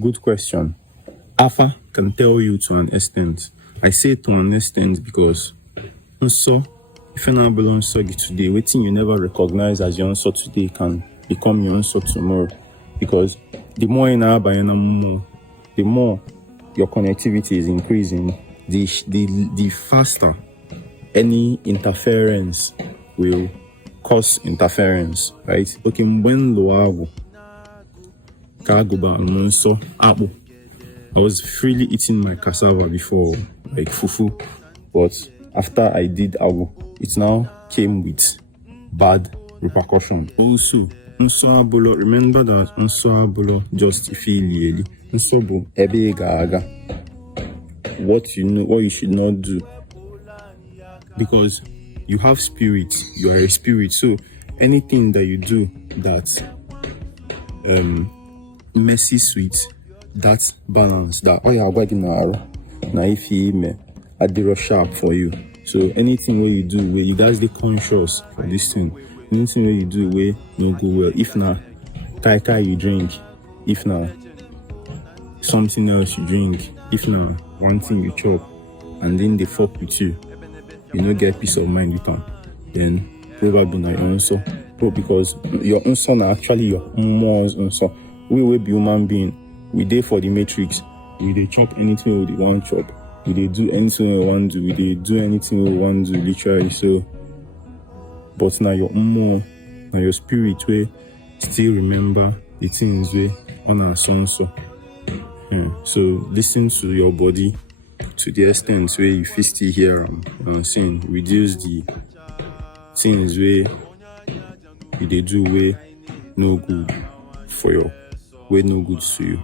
Good question. Alpha can tell you to an extent. I say to an extent because also, if you not belong to today, waiting you never recognize as your answer today can become your answer tomorrow. Because the more in our the more your connectivity is increasing, the faster any interference will cause interference, right? Okay, when loago kagoba monso apple. I was freely eating my cassava before, like fufu, but after I did ago, it now came with bad repercussion. Also, Nsabolo, remember that Nsabolo just affiliate. Nsobo ebe gaga. What you should not do. Because you have spirit, you are a spirit. So anything that you do that messes with that balance, that na if you adiro sharp for you. So anything where you do where you guys be conscious for this thing. Anything where you do where no go well. If na kai you drink, if na something else you drink, if na one thing you chop, and then they fuck with you don't get peace of mind with them, then probably not your own son. Because your own son are actually your mom's own son. We will be human being. We there for the matrix. We they chop anything we want chop. We they do anything we want do. We they do anything we want do literally. So, but now your own now your spirit way still remember the things way on our son so. Yeah. So listen to your body to the extent where you feel still hear and saying reduce the things where they do way no good for you, way no good to you.